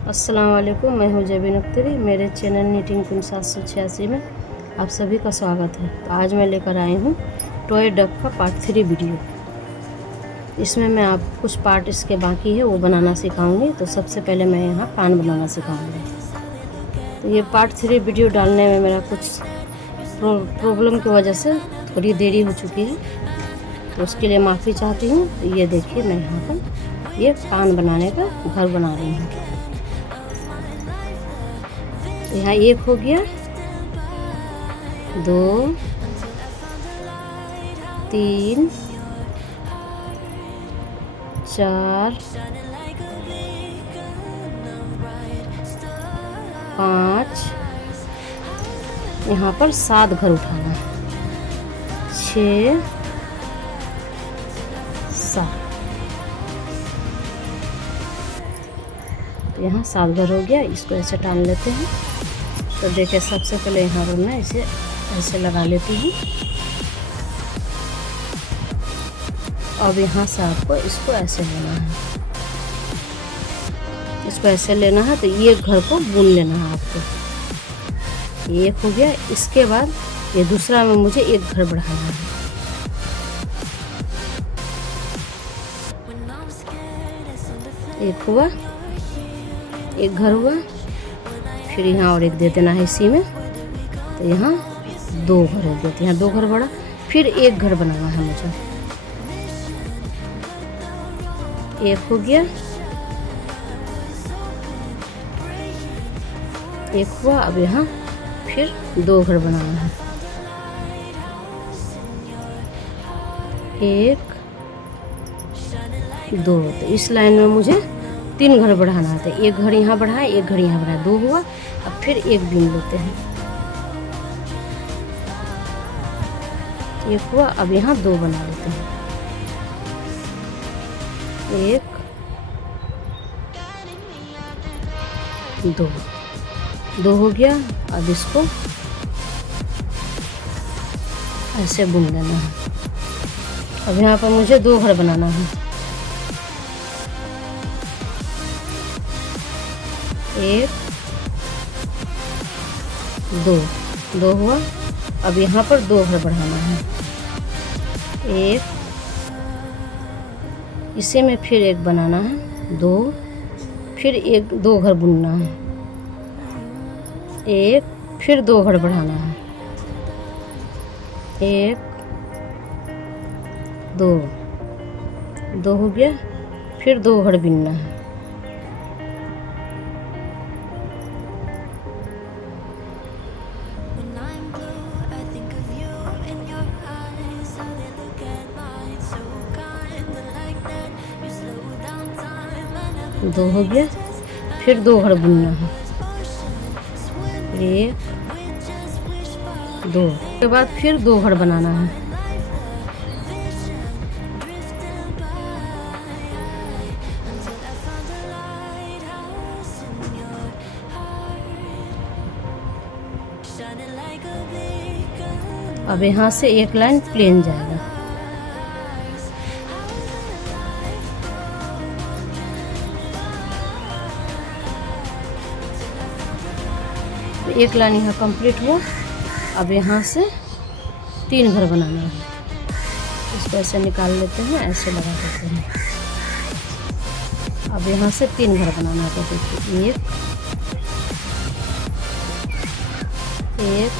अस्सलाम वालेकुम, मैं हूँ ज़बीन अख्तरी। मेरे चैनल नीटिंग क्वीन 786 में आप सभी का स्वागत है। तो आज मैं लेकर आई हूँ टॉय डक का पार्ट 3 वीडियो। इसमें मैं आप कुछ पार्ट इसके बाकी है वो बनाना सिखाऊंगी। तो सबसे पहले मैं यहाँ कान बनाना सिखाऊंगी। तो ये पार्ट 3 वीडियो डालने में मेरा कुछ प्रॉब्लम की वजह से थोड़ी देरी हो चुकी है, तो उसके लिए माफ़ी चाहती हूँ। तो ये देखिए, मैं यहाँ पर ये कान बनाने का घर बना रही हूँ। यहाँ एक हो गया, 2, 3, 4, 5, यहाँ पर 7 घर उठाना, 6, 7। तो यहाँ 7 घर हो गया। इसको ऐसे टान लेते हैं। तो देखिए, सबसे पहले यहाँ पर मैं इसे ऐसे लगा लेती हूँ। अब यहाँ से आपको इसको ऐसे लेना है, इसको ऐसे लेना है। तो ये घर को बुन लेना है आपको। ये एक हो गया। इसके बाद ये दूसरा में मुझे एक घर बढ़ाना है। एक हुआ, एक घर हुआ। फिर यहाँ और एक दे देना है इसी में। तो यहाँ 2 घर हो गए। तो यहाँ 2 घर बढ़ा। फिर एक घर बनाना है मुझे। एक हो गया, एक हुआ। अब यहाँ फिर 2 घर बनाना है। 1, 2। तो इस लाइन में मुझे 3 घर बढ़ाना है। तो एक घर यहाँ बढ़ाए, एक घर यहाँ बढ़ाए, 2 हुआ। अब फिर एक बीन लेते हैं। एक हुआ। अब यहाँ 2 बना लेते हैं। 1, 2, 2 हो गया। अब इसको ऐसे बुन देना है। अब यहाँ पर मुझे 2 घर बनाना है। 1, 2, 2 हुआ। अब यहाँ पर 2 घर बढ़ाना है। 1, इसी में फिर एक बनाना है। 2, फिर 2 घर बुनना है। 1, फिर 2 घर बढ़ाना है। 1, 2, 2 हो गया। फिर 2 घर बुनना है। दो हो गया। फिर 2 घर बुनना है। 1, 2 के बाद फिर 2 घर बनाना है। अब यहाँ से एक लाइन प्लेन जाएगा। एक लाइन यहाँ कंप्लीट हुआ। अब यहाँ से 3 घर बनाना है। इसको ऐसे निकाल लेते हैं, ऐसे लगा देते हैं। अब यहाँ से 3 घर बनाना है। तो देखिए, 1,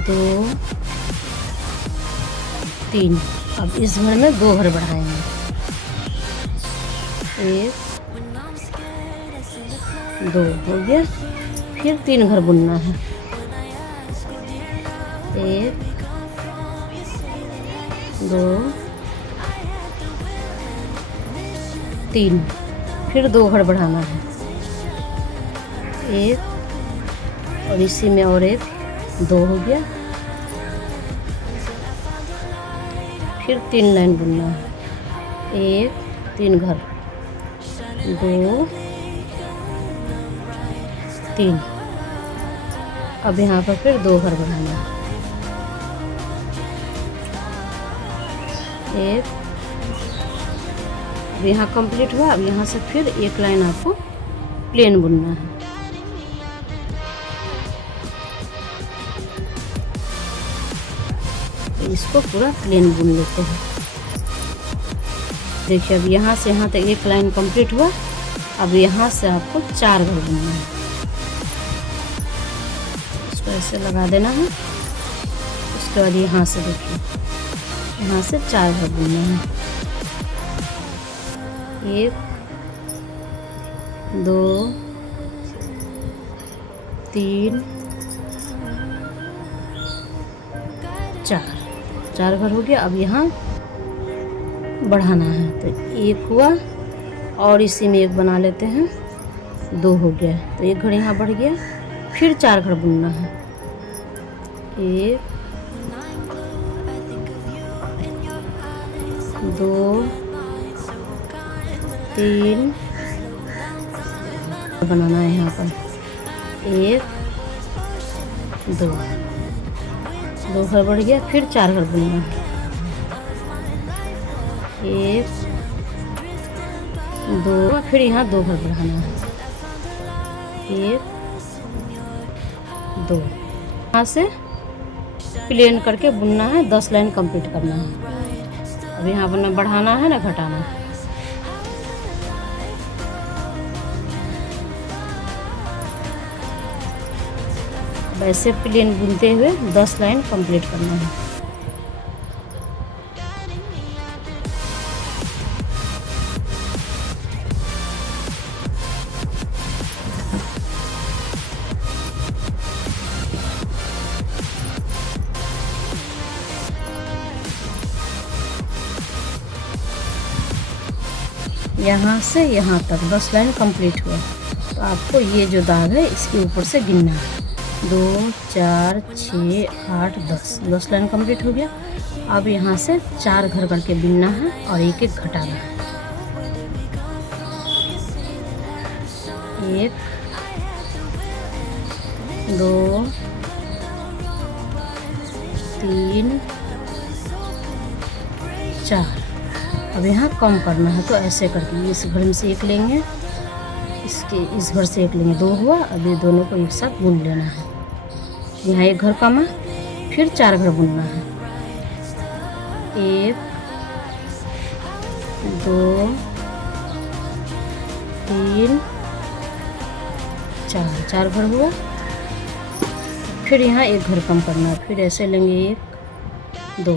2, 3। अब इस घर में 2 घर बढ़ाएंगे। 1, 2 हो गया। फिर 3 घर बुनना है। 1, 2, 3। फिर 2 घर बढ़ाना है। 1, और इसी में और एक 2 हो गया। फिर 3 लाइन बुनना है। 1, 3 घर, 2, 3। अब यहाँ पर फिर 2 घर बनाना है। 1, अब यहाँ कंप्लीट हुआ। अब यहाँ से फिर एक लाइन आपको प्लेन बुनना है। तो इसको पूरा प्लेन बुन लेते हैं। देखिए अब यहाँ से यहाँ तक एक लाइन कंप्लीट हुआ। अब यहाँ से आपको 4 घर बुनना है। इसको ऐसे लगा देना है। उसके बाद यहाँ से देखिए, यहाँ से 4 घर बुनना है। 1 2 3 4 घर हो गया। अब यहाँ बढ़ाना है। तो 1 हुआ और इसी में 1 बना लेते हैं, 2 हो गया। तो 1 घर यहाँ बढ़ गया। फिर 4 घर बुनना है। 1 2 3 बनाना है यहाँ पर। 1 2 घर बढ़ गया। फिर 4 घर बुनना है। 1 2 फिर यहाँ 2 घर बढ़ाना है। 1 2 यहाँ से प्लेन करके बुनना है। 10 लाइन कंप्लीट करना है। अब यहाँ पर बढ़ाना है ना घटाना है। ऐसे प्लेन बुनते हुए 10 लाइन कंप्लीट करना है। यहाँ से यहाँ तक 10 लाइन कंप्लीट हुआ। तो आपको ये जो दाग है इसके ऊपर से गिनना है। 2 4 6 8 10 लाइन कंप्लीट हो गया। अब यहाँ से 4 घर करके बिनना है और एक एक घटाना है। 1 2 3 4। अब यहाँ कम करना है। तो ऐसे करके इस घर में से 1 लेंगे, इस घर से 1 लेंगे, 2 हुआ। अब ये दोनों को एक साथ बुन लेना है। यहाँ 1 घर कम है। फिर 4 घर बुनना है। 1 2 3 4 घर हुआ। फिर यहाँ 1 घर कम करना है। फिर ऐसे लेंगे 1 2,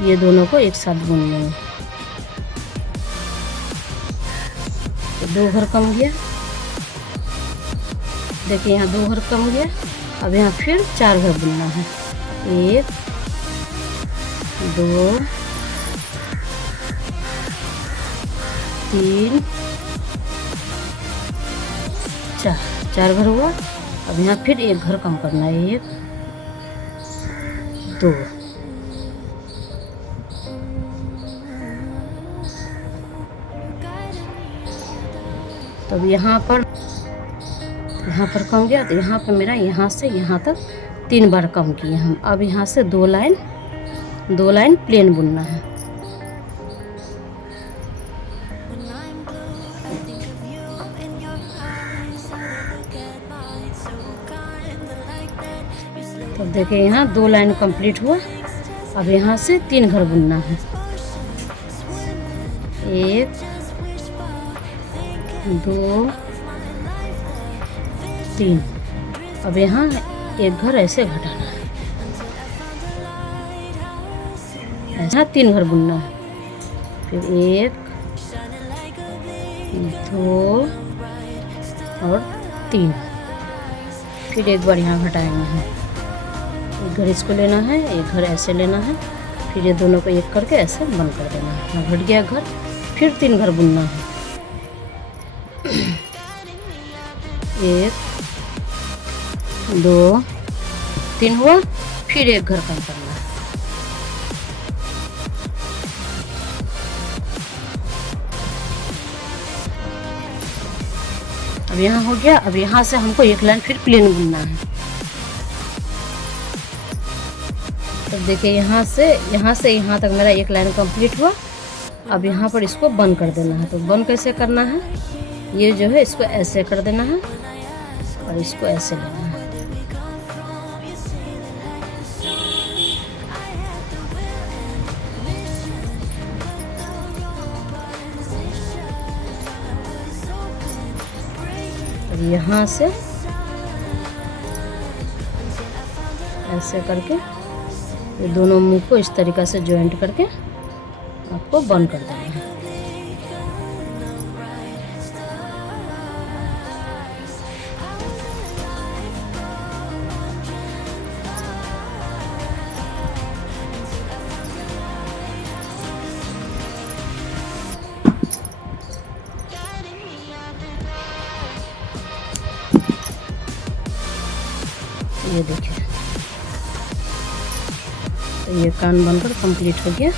ये दोनों को एक साथ बुन लेंगे। तो 2 घर कम गया। देखिए यहाँ 2 घर कम गया। अब यहाँ फिर 4 घर बुनना है। 1 2 3 4 घर हुआ। अब यहाँ फिर 1 घर कम करना है। 1 2। तब यहाँ पर कम गया। तो यहाँ पर मेरा यहाँ से यहाँ तक 3 बार कम किए हम। अब यहाँ से 2 लाइन प्लेन बुनना है। तो देखिए यहाँ 2 लाइन कंप्लीट हुआ। अब यहाँ से 3 घर बुनना है। 1 2 3। अब यहाँ 1 घर ऐसे घटाना है। ऐसा 3 घर बुनना है। फिर 1 2 और 3। फिर 1 बार यहाँ घटाएंगे हैं। 1 घर इसको लेना है, 1 घर ऐसे लेना है। फिर ये दोनों को एक करके ऐसे बंद कर देना है। यहाँ घट गया घर। फिर 3 घर बुनना है। 1 2 3 हुआ। फिर 1 घर कम करना है। अब यहाँ हो गया। अब यहाँ से हमको 1 लाइन फिर प्लेन बुनना है। तब देखिए यहाँ से यहाँ तक मेरा 1 लाइन कंप्लीट हुआ। अब यहाँ पर इसको बंद कर देना है। तो बंद कैसे करना है, ये जो है इसको ऐसे कर देना है और इसको ऐसे लेना है। और यहाँ से ऐसे करके ये दोनों मुंह को इस तरीक़ा से जॉइंट करके आपको बंद कर देना है। ये देखिए, तो ये कान बनकर कंप्लीट हो गया।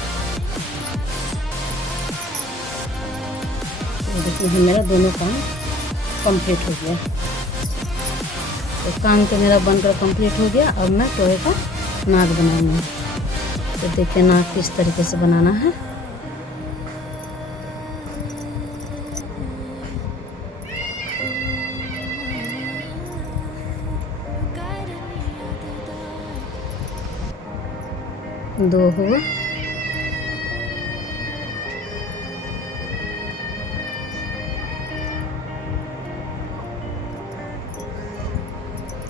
ये देखिए मेरा दोनों कान कंप्लीट हो गया। तो कान तो मेरा बनकर कंप्लीट हो गया। अब मैं टॉय का नाक बनाऊंगी। तो देखिए नाक किस तरीके से बनाना है। दो हुआ,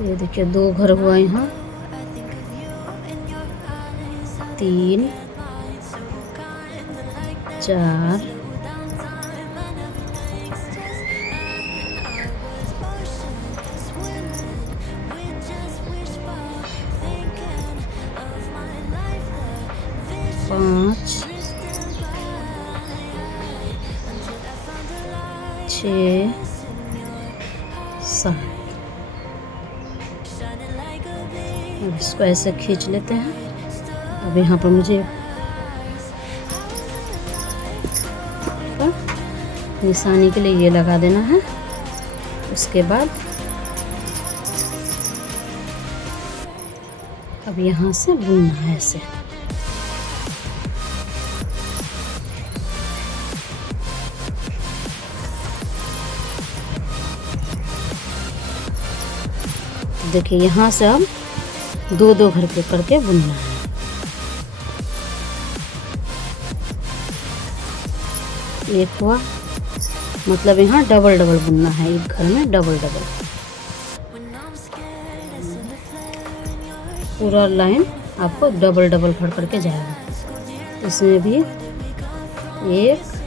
ये देखिए दो घर हुआ यहाँ, 3 4 5 6 7। अब इसको ऐसे खींच लेते हैं। अब यहाँ पर मुझे निशानी के लिए ये लगा देना है। उसके बाद अब यहाँ से बुनना है ऐसे। देखिए यहाँ से अब 2-2 घर के करके बुनना है। एक हुआ, मतलब यहाँ डबल डबल बुनना है, एक घर में डबल डबल। पूरा लाइन आपको डबल डबल भर करके जाएगा। इसमें भी 1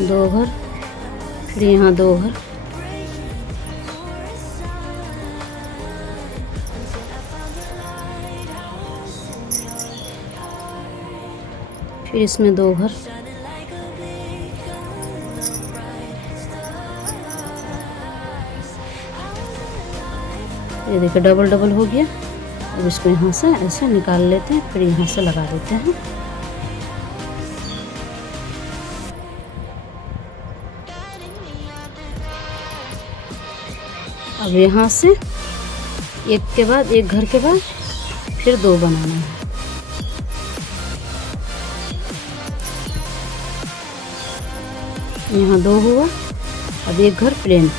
2 घर, फिर यहाँ 2 घर, फिर इसमें 2 घर, ये देखिए डबल डबल हो गया। अब इसको यहाँ से ऐसे निकाल लेते हैं, फिर यहाँ से लगा देते हैं। अब यहाँ से एक के बाद एक घर के बाद फिर 2 बनाना है। यहाँ 2 हुआ। अब एक घर प्लेन,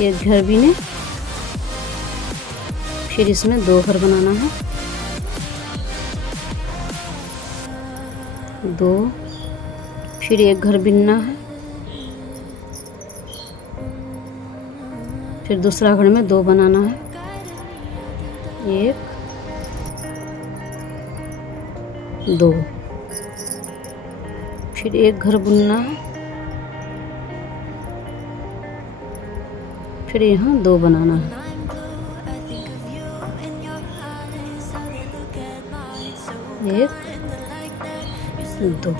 एक घर भी ने, फिर इसमें 2 घर बनाना है। 2, फिर एक घर बिनना है, फिर दूसरा घर में 2 बनाना है। 1 2, फिर एक घर बुनना है, फिर यहाँ 2 बनाना है। 1 2।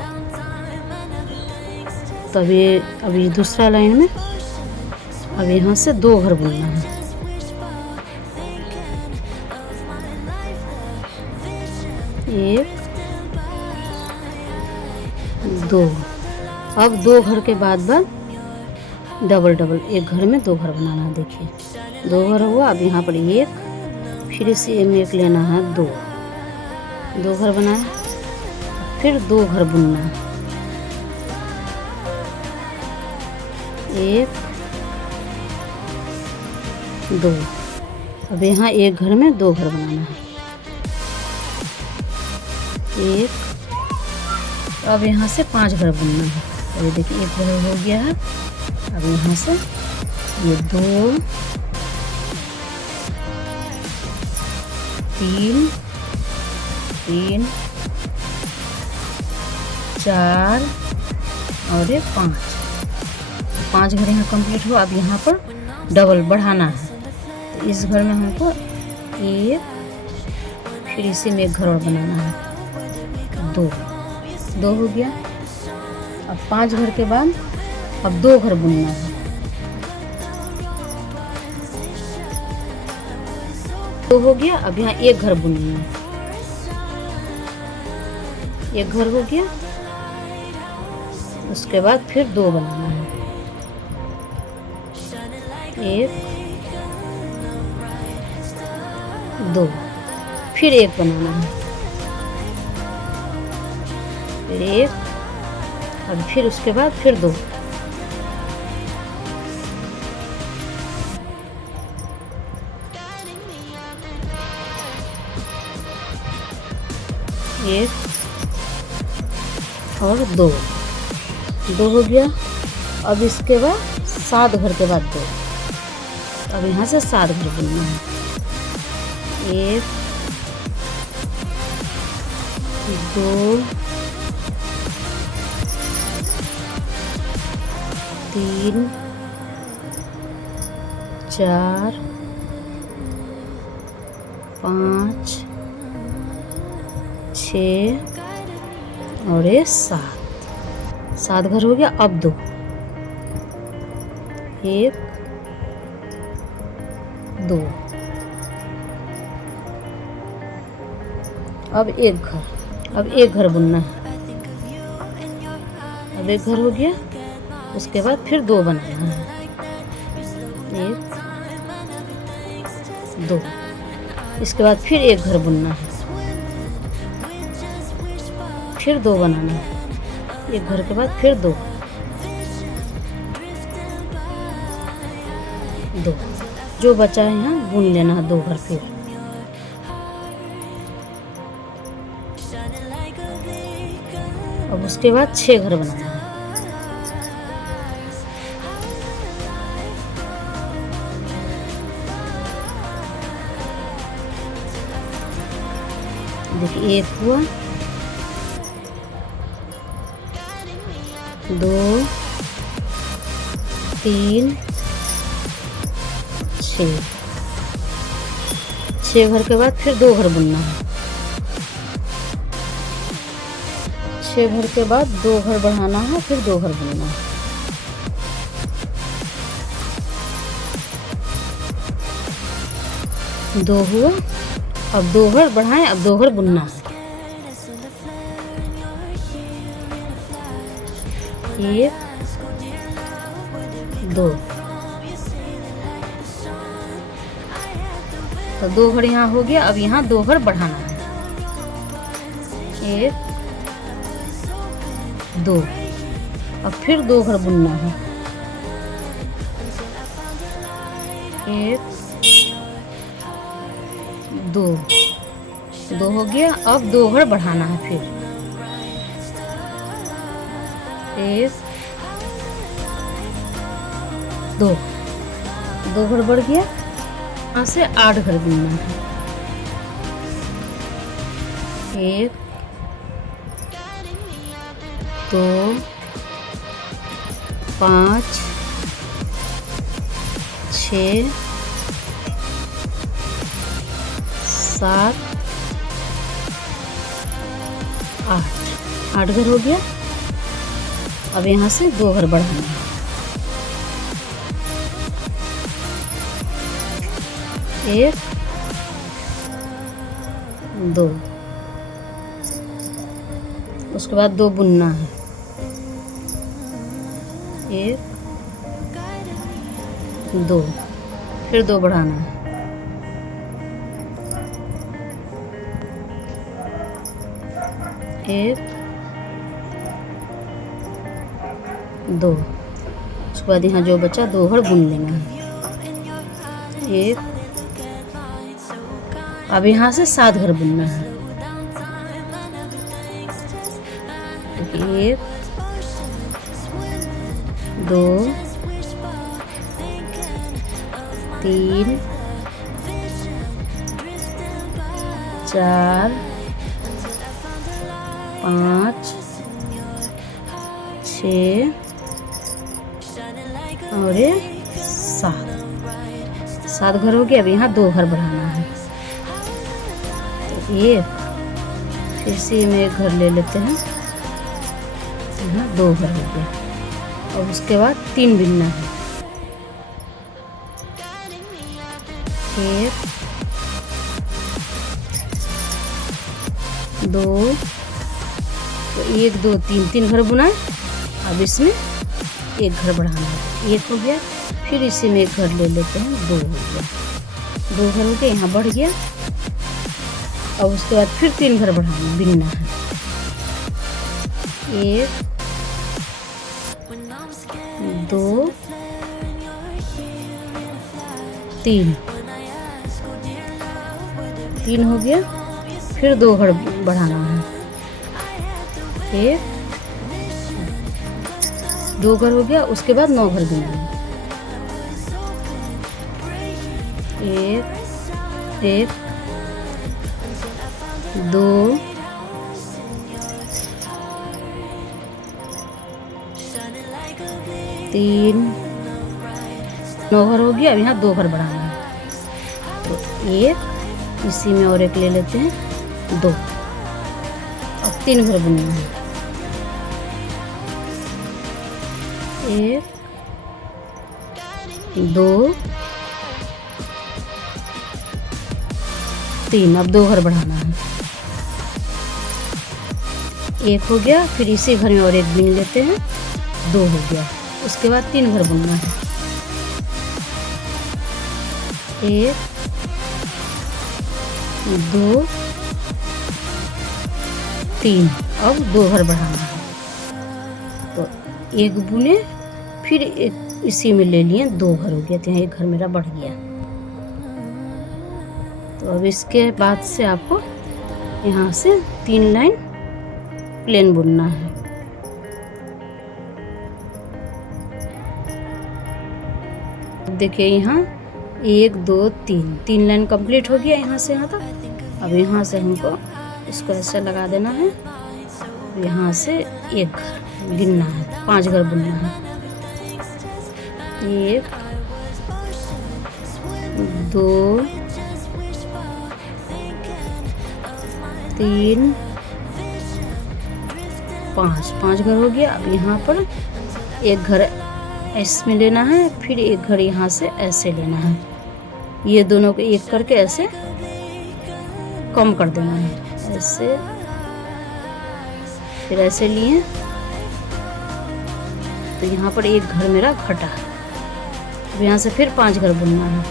तब ये अभी दूसरा लाइन में अब यहाँ से 2 घर बुनना है। 1 2। अब 2 घर के बाद डबल डबल, एक घर में 2 घर बनाना है। देखिए 2 घर हुआ। अब यहाँ पर 1 फिर इसी में एक लेना है 2 घर बनाए, फिर 2 घर बुनना है। 1 2। अब यहाँ एक घर में 2 घर बनाना है। 1। अब यहाँ से 5 घर बुनना है। तो ये देखिए एक घर हो गया है। अब यहाँ से ये 2 3 3 4 और ये 5 घर यहाँ कंप्लीट हुआ। अब यहाँ पर डबल बढ़ाना है। तो इस घर में हमको 1, फिर इसी में एक घर और बनाना है। 2 हो गया। अब 5 घर के बाद अब 2 घर बुनना है। 2 हो गया। अब यहाँ एक घर बुनना है। एक घर हो गया। उसके बाद फिर 2 बनाना है। 1 2, फिर 1 बनाना है। फिर 1, और फिर उसके बाद फिर 2। एक और 2 हो गया। अब इसके बाद 7 घर के बाद 2। अब यहाँ से 7 घर बुनना है। 1 2 3 4 5 6 और ये 7 घर हो गया। अब 2 1 2। अब एक घर बुनना है। अब एक घर हो गया। उसके बाद फिर 2 बनाना है। 1 2। इसके बाद फिर एक घर बुनना है। फिर 2 बनाना है। एक घर के बाद फिर 2 जो बचा है यहाँ बुन लेना है 2 घर। फिर अब उसके बाद 6 घर बनाना है। देखिए 1 हुआ, 2 3 6 घर के बाद फिर 2 घर बुनना है। 6 घर के बाद 2 घर बढ़ाना है, फिर 2 घर बुनना है। दो हुआ। अब 2 घर बढ़ाएं। अब 2 घर बुनना है। 1 2। तो 2 घर यहाँ हो गया। अब यहाँ 2 घर बढ़ाना है। 1 2। अब फिर 2 घर बुनना है। 1 2 हो गया। अब 2 घर बढ़ाना है। फिर 1 2 घर बढ़ गया। यहाँ से 8 घर बुनना है। 1 2 5 6 7 8 घर हो गया। अब यहाँ से 2 घर बढ़ाना है। 1 2। उसके बाद 2 बुनना है। 1 2, फिर 2 बढ़ाना है। 1 2, उसके बाद यहाँ जो बचा 2 घर बुन लेना है। 1, अब यहाँ से 7 घर बुनना है। 1 2 3 4 5 6 और 7 घर हो गया। अब यहाँ 2 घर बढ़ाना है। तो ये फिर से में 1 घर ले लेते हैं, यहाँ 2 घर हो गया। और उसके बाद 3 बिनना है। 1 2, तो 1 2 3 घर बुनाए। अब इसमें 1 घर बढ़ाना है। 1 हो गया, फिर इसी में 1 घर ले लेते हैं, 2 हो गया। 2 घर हो गया, यहाँ बढ़ गया। और उसके बाद फिर 3 घर बढ़ाना बिनना है। 1 2 3 हो गया, फिर 2 घर बढ़ाना है। 1 2 घर हो गया, उसके बाद 9 घर बिनना है। 1 2 3 9 घर हो गया। अब यहाँ 2 घर बढ़ाना है। तो 1, इसी में और 1 ले लेते हैं, 2। अब 3 घर बुनना है। 1 2 3, अब 2 घर बढ़ाना है। 1 हो गया, फिर इसी घर में और 1 बिन लेते हैं, 2 हो गया। उसके बाद 3 घर बुनना है। 1 2 3, अब 2 घर बढ़ाना है। तो 1 बुने, फिर 1 इसी में ले लिए, 2 घर हो गया। तो यहाँ 1 घर मेरा बढ़ गया। तो अब इसके बाद से आपको यहाँ से 3 लाइन प्लेन बुनना है। देखिए यहाँ 1 2 3 लाइन कंप्लीट हो गया यहाँ से यहाँ तक। अब यहाँ से हमको इसको ऐसे लगा देना है। यहाँ से 1 घर गिनना है, 5 घर बुनना है। 1 2 3 5 घर हो गया। अब यहाँ पर 1 घर इसमें लेना है, फिर 1 घर यहाँ से ऐसे लेना है। ये दोनों को 1 करके ऐसे कम कर देना है, ऐसे फिर ऐसे लिए। तो यहाँ पर 1 घर मेरा घटा है। अब यहाँ से फिर 5 घर बुनना है।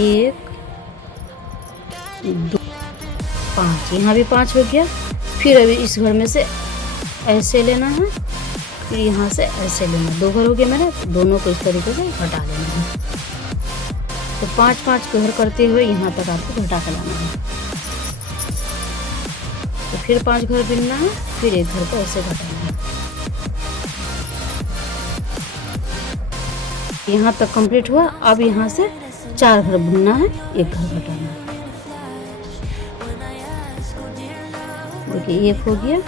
1 2 5, यहाँ भी 5 हो गया। फिर अभी इस घर में से ऐसे लेना है, फिर यहाँ से ऐसे लेना। 2 घर हो गए मेरे, दोनों को इस तरीके से घटा लेना है। तो 5 घर करते हुए यहाँ तक आपको घटा कर लाना है। तो फिर 5 घर बिनना है, फिर 1 घर को ऐसे घटाना है। यहाँ तक कंप्लीट हुआ। अब यहाँ से 4 घर बुनना है, 1 घर घटाना है। देखिए 1 हो गया,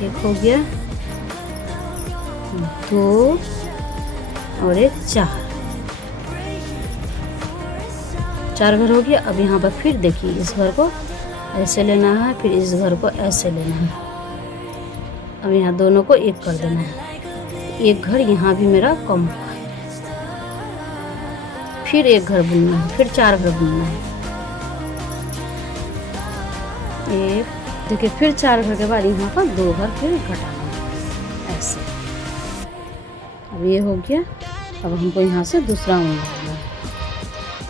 1 हो गया, 2 और 1 4 घर हो गया। अब यहाँ पर फिर देखिए इस घर को ऐसे लेना है, फिर इस घर को ऐसे लेना है। अब यहाँ दोनों को 1 कर देना है। 1 घर यहाँ भी मेरा कम हुआ है। फिर 1 घर बुनना है, फिर 4 घर बुनना है। 1 देखिए, फिर 4 घर के बाद यहाँ पर 2 घर फिर घटाना है ऐसे। अब ये हो गया। अब हमको यहाँ से दूसरा ऊन डालना है।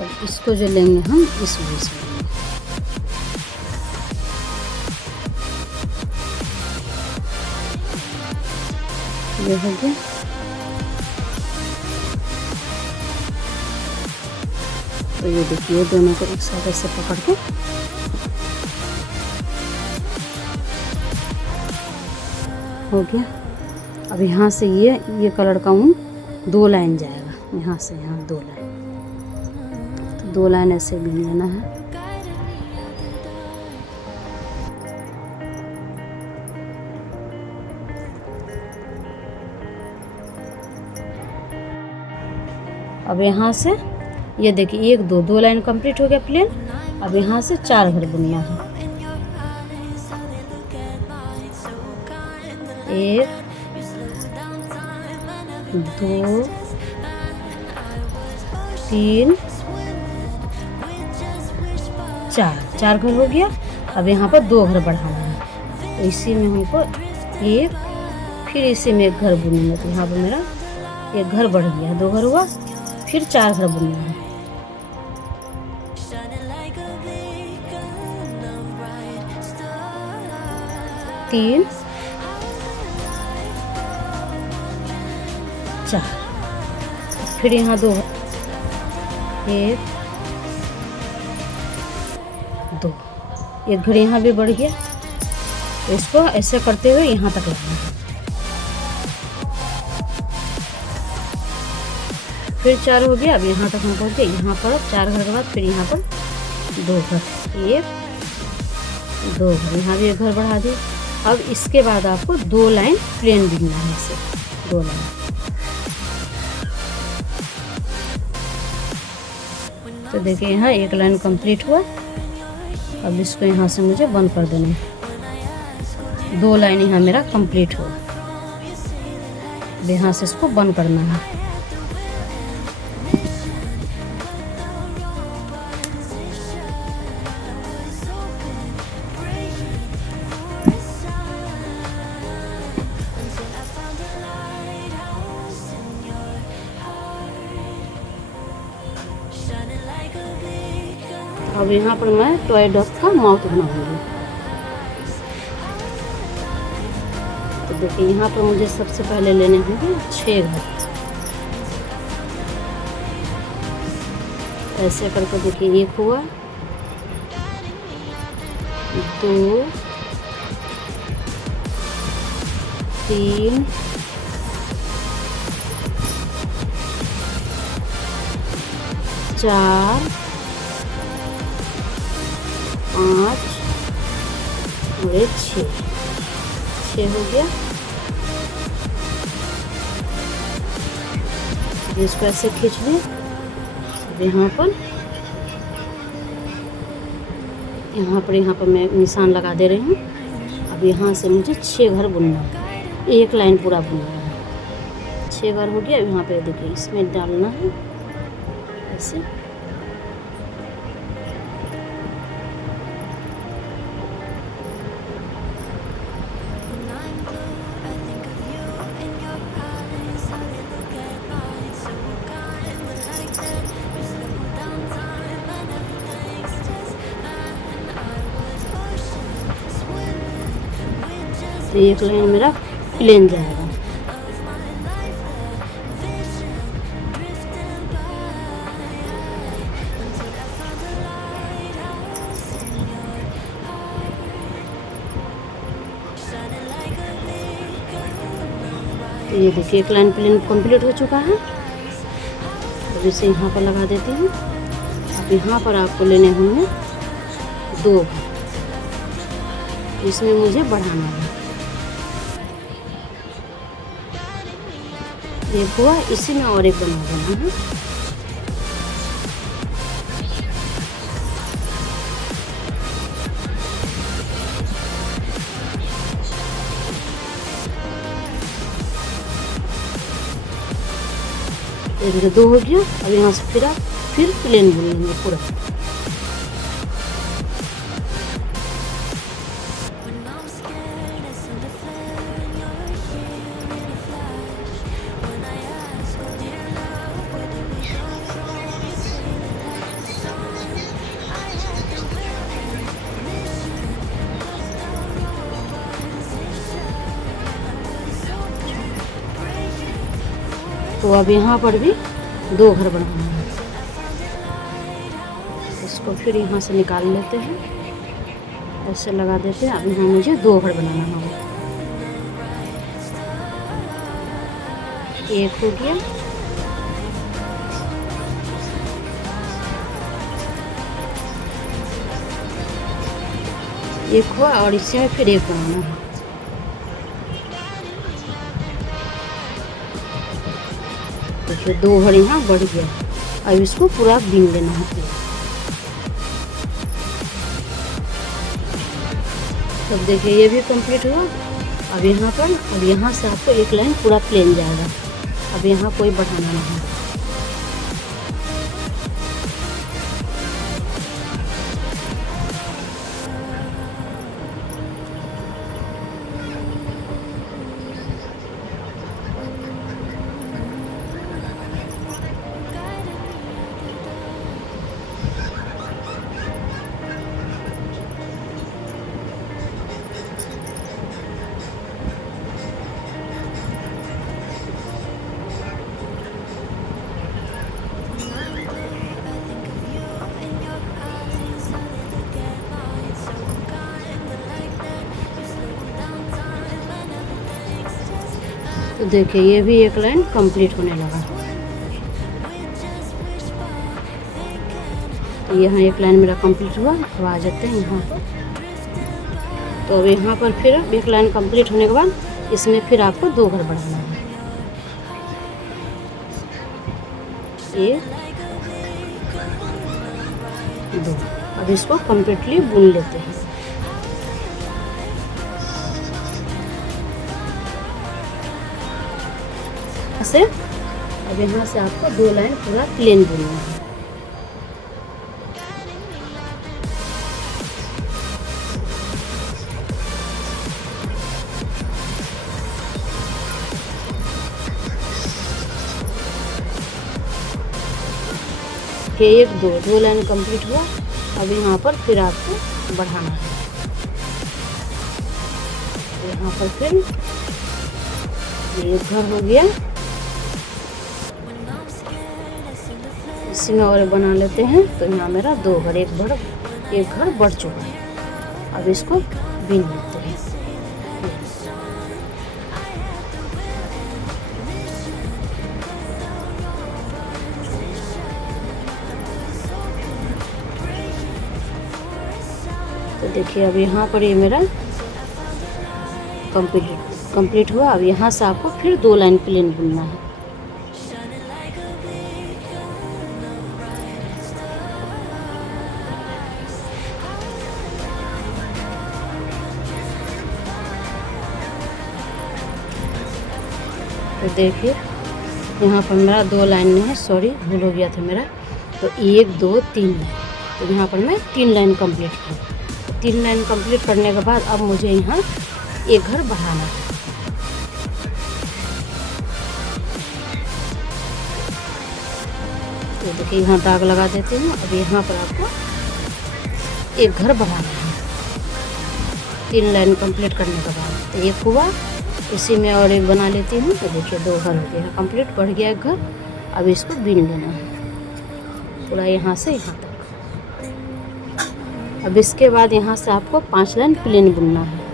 अब इसको जो लेंगे हम इस बीच में लेंगे। ये हो गया। तो ये देखिए दोनों को एक साथ ऐसे पकड़ के हो गया। अब यहाँ से ये कलर का ऊन 2 लाइन जाएगा, यहाँ से यहाँ 2 लाइन, तो 2 लाइन ऐसे भी लेना है। अब यहाँ से ये देखिए 1 2 लाइन कंप्लीट हो गया प्लेन। अब यहाँ से 4 घर बुनना है। 1 2 3 4 घर हो गया। अब यहाँ पर 2 घर बढ़ाना है, तो इसी में हमको एक, फिर इसी में 1 घर बुनूंगा। तो यहाँ पर मेरा 1 घर बढ़ गया, 2 घर हुआ, फिर 4 घर बुनना है। तीन 4, फिर यहाँ 2, 1 2, 1 घर यहाँ भी बढ़ गया। तो इसको ऐसे करते हुए यहाँ तक लाना है। फिर 4 हो गया। अब यहाँ तक हम पहुँच गए। यहाँ पर 4 घर के बाद फिर यहाँ पर 2 घर, 1 2 घर, यहाँ भी 1 घर बढ़ा दिए। अब इसके बाद आपको 2 लाइन प्लेन बुनना है, इसे 2 लाइन। तो देखिए यहाँ 1 लाइन कंप्लीट हुआ। अब इसको यहाँ से मुझे बंद कर देना है। 2 लाइन यहाँ मेरा कंप्लीट हुआ। अब यहाँ से इसको बंद करना है। अब यहाँ पर मैं टॉय डॉग का माउथ बनाऊंगी। तो देखिए यहाँ पर मुझे सबसे पहले लेने होंगे 6 घर। ऐसे करके देखिए 1 हुआ, 2 3 4 5 और 6 हो गया। इसको ऐसे खींच लें। अब यहाँ पर मैं निशान लगा दे रही हूँ। अब यहाँ से मुझे 6 घर बुनना है, 1 लाइन पूरा बुनना है। 6 घर हो गया। यहाँ पे देखिए इसमें डालना है ऐसे। तो 1 लाइन मेरा प्लेन जाएगा। तो ये देखिए 1 लाइन प्लेन कंप्लीट हो चुका है। अब इसे यहाँ पर लगा देती हूँ। अब यहाँ पर आपको लेने होंगे 2 घर, इसमें मुझे बढ़ाना है। 1 हुआ, इसी में और 1 बना देना है। एक 2 हो गया। अब यहाँ से फिर प्लेन बुनेंगे पूरा। तो अब यहाँ पर भी 2 घर बनाना है। इसको फिर यहाँ से निकाल लेते हैं, ऐसे लगा देते हैं। अब यहाँ मुझे 2 घर बनाना होगा। एक हो गया, एक हुआ और इसमें फिर एक बनाना है। देखिए 2 घर यहाँ बढ़ गया। अब इसको पूरा बीन लेना है। तब देखिए ये भी कंप्लीट हुआ। अब यहाँ से आपको एक लाइन पूरा प्लेन जाएगा। अब यहाँ कोई बढ़ाना नहीं। तो देखिए ये भी एक लाइन कंप्लीट होने लगा। तो यहाँ एक लाइन मेरा कंप्लीट हुआ। अब आ जाते हैं यहाँ। तो अब यहाँ पर फिर एक लाइन कंप्लीट होने के बाद इसमें फिर आपको 2 घर बढ़ाना है। 1 2। अब इसको कम्प्लीटली बुन लेते हैं। से अब यहाँ से आपको 2 लाइन पूरा प्लेन बुनना है। एक 2 लाइन कंप्लीट हुआ। अब यहाँ पर फिर आपको बढ़ाना है। यहाँ पर फिर एक घर हो गया। इसी में और बना लेते हैं। तो यहाँ मेरा 2 घर, एक घर बढ़ चुका है। अब इसको बीन लेते हैं। तो देखिए अब यहाँ पर ये मेरा कंप्लीट हुआ। अब यहाँ से आपको फिर 2 लाइन प्लेन बुनना है। तो देखिए यहाँ पर मेरा 2 लाइन में है, सॉरी भूल हो गया था मेरा। तो 1 2 3 लाइन। तो यहाँ पर मैं 3 लाइन कंप्लीट करूँ। 3 लाइन कंप्लीट करने के बाद अब मुझे यहाँ एक घर बढ़ाना है। तो देखिए यहाँ दाग लगा देती हूँ। अब यहाँ पर आपको एक घर बढ़ाना है 3 लाइन कंप्लीट करने के बाद। तो एक हुआ, इसी में और एक बना लेती हूँ। तो देखिए 2 घर हो गया कंप्लीट, बढ़ गया एक घर। अब इसको बीन लेना है पूरा यहाँ से यहाँ तक। अब इसके बाद यहाँ से आपको 5 लाइन प्लेन बुनना है।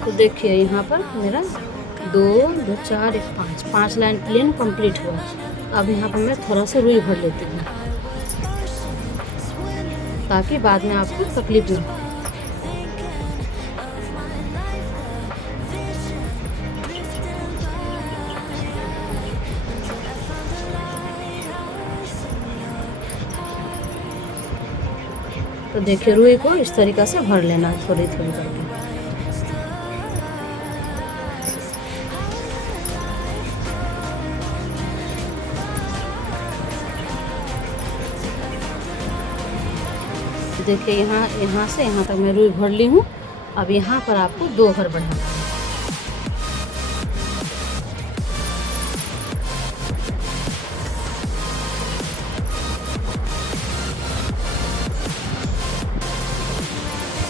तो देखिए यहाँ पर मेरा 2 2 4 1 5 लाइन प्लेन कंप्लीट हुआ। अब यहाँ पर मैं थोड़ा सा रुई भर लेती हूँ ताकि बाद में आपको तकलीफ ना हो। तो देखिए रुई को इस तरीक़ा से भर लेना है थोड़ी थोड़ी करके। देखिए यहाँ से यहाँ तक मैं रुई भर ली हूँ। अब यहाँ पर आपको 2 घर बढ़ाना है।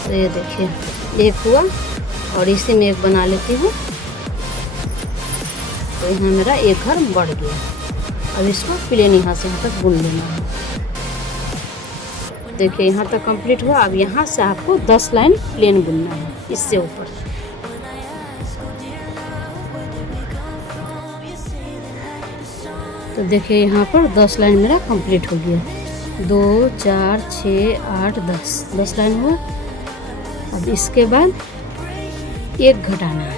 तो ये देखिए एक हुआ और इसी में एक बना लेती हूँ। तो यहाँ मेरा एक घर बढ़ गया। अब इसको प्लेन यहाँ से यहाँ तक बुन लेना है। देखिए यहाँ तक कंप्लीट हुआ। अब यहाँ से आपको 10 लाइन प्लेन बुनना है इससे ऊपर। तो देखिए यहाँ पर 10 लाइन मेरा कंप्लीट हो गया। 2 4 6 8 10 लाइन हुआ। अब इसके बाद एक घटाना है।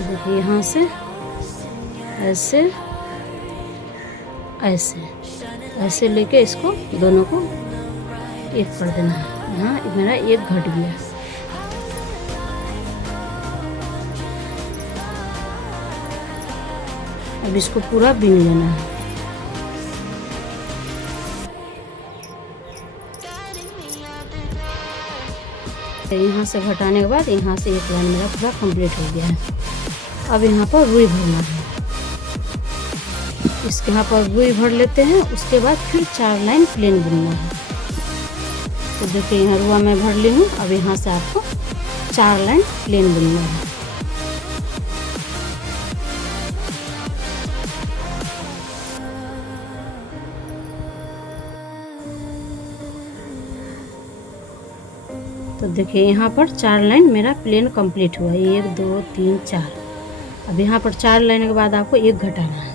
देखिए यहाँ से ऐसे ऐसे ऐसे लेके इसको दोनों को एक कर देना है। यहाँ मेरा एक घट गया। अब इसको पूरा बीन लेना है। यहाँ से घटाने के बाद यहाँ से एक लाइन मेरा पूरा कंप्लीट हो गया है। अब यहाँ पर रुई भरना है। इसके यहाँ पर रुई भर लेते हैं। उसके बाद फिर 4 लाइन प्लेन बुनना है। तो देखिए यहाँ रुआ मैं भर ली हूँ। अब यहाँ से आपको 4 लाइन प्लेन बुनना है। तो देखिए यहाँ पर 4 लाइन मेरा प्लेन कंप्लीट हुआ। 1 2 3 4। अब यहाँ पर 4 लाइन के बाद आपको एक घटाना है।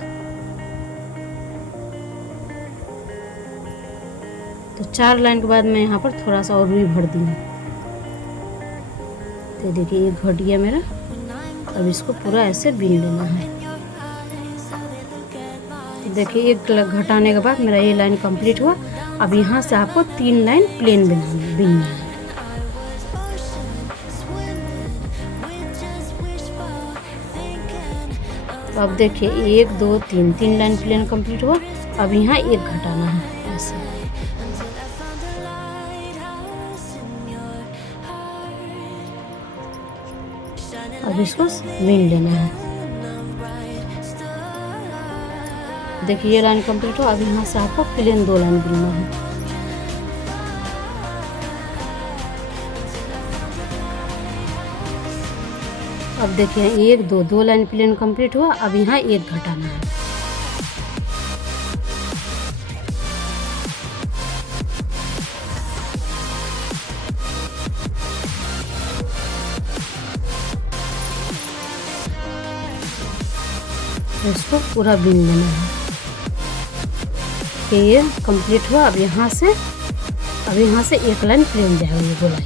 तो 4 लाइन के बाद मैं यहाँ पर थोड़ा सा और रुई भर दी हूँ। तो देखिए ये घट गया मेरा। अब इसको पूरा ऐसे बीन लेना है। तो देखिए एक घटाने के बाद मेरा ये लाइन कंप्लीट हुआ। अब यहाँ से आपको 3 लाइन प्लेन बीनना है। तो अब देखिए 1 2 3 लाइन प्लेन कंप्लीट हुआ। अब यहाँ एक घटाना है ऐसे। अब इसको बीन लेना है। देखिए ये लाइन कंप्लीट हुआ। अब यहाँ से आपको प्लेन 2 लाइन बीनना है। अब देखिए 1 2 लाइन प्लेन कंप्लीट हुआ। अब यहाँ एक घटाना है। इसको पूरा बीन लेना है कि ये कंप्लीट हुआ। अब यहाँ से एक लाइन प्लेन जाएगा ये गोलाई।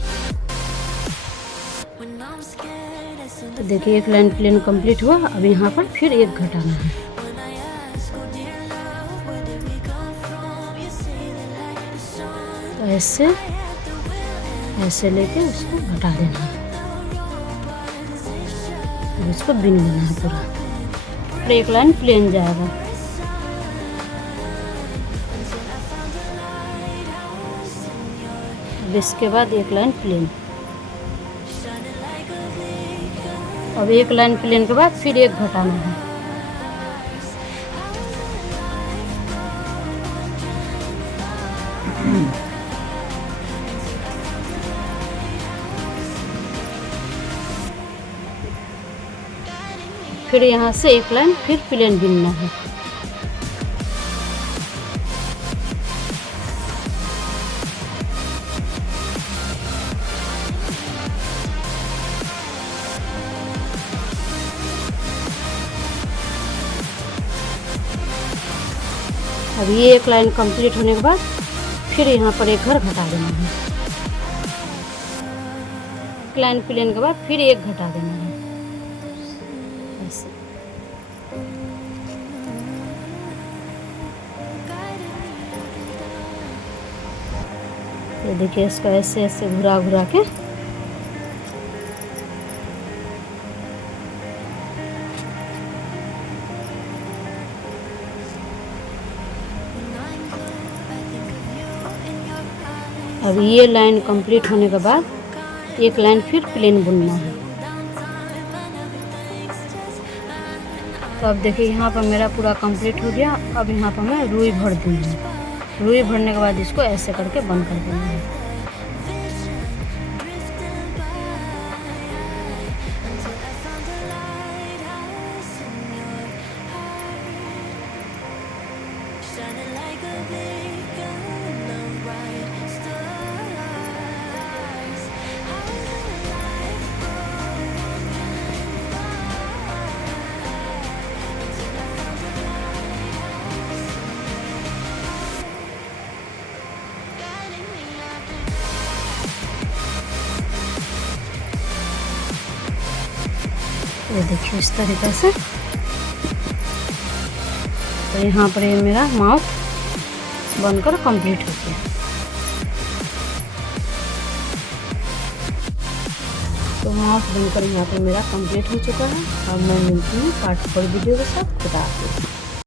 तो देखिए एक लाइन प्लेन कंप्लीट हुआ। अब यहाँ पर फिर एक घटाना है। तो ऐसे लेके उसको घटा देना है। इसको बीन लेना है पूरा। और एक लाइन प्लेन जाएगा। अब इसके बाद एक लाइन प्लेन। अब एक लाइन प्लेन के बाद फिर एक घटाना है। फिर यहाँ से एक लाइन फिर प्लेन बीनना है। अब ये एक लाइन कंप्लीट होने के बाद फिर यहाँ पर एक घर घटा देना है। एक लाइन प्लेन के बाद फिर एक घटा देना है ऐसे। ये देखिए इसको ऐसे ऐसे घुरा घुरा के अब ये लाइन कंप्लीट होने के बाद एक लाइन फिर प्लेन बुनना है। तो अब देखिए यहाँ पर मेरा पूरा कंप्लीट हो गया। अब यहाँ पर मैं रुई भर दी हूँ। रुई भरने के बाद इसको ऐसे करके बंद कर देना है। ये देखिए इस तरीक़े से। तो यहाँ पर ये मेरा माउथ बनकर कंप्लीट हो गया। तो माउथ बनकर यहाँ पर मेरा कंप्लीट हो चुका है। अब मैं मिलती हूँ पार्ट 4 वीडियो के साथ। खुदा हाफिज़।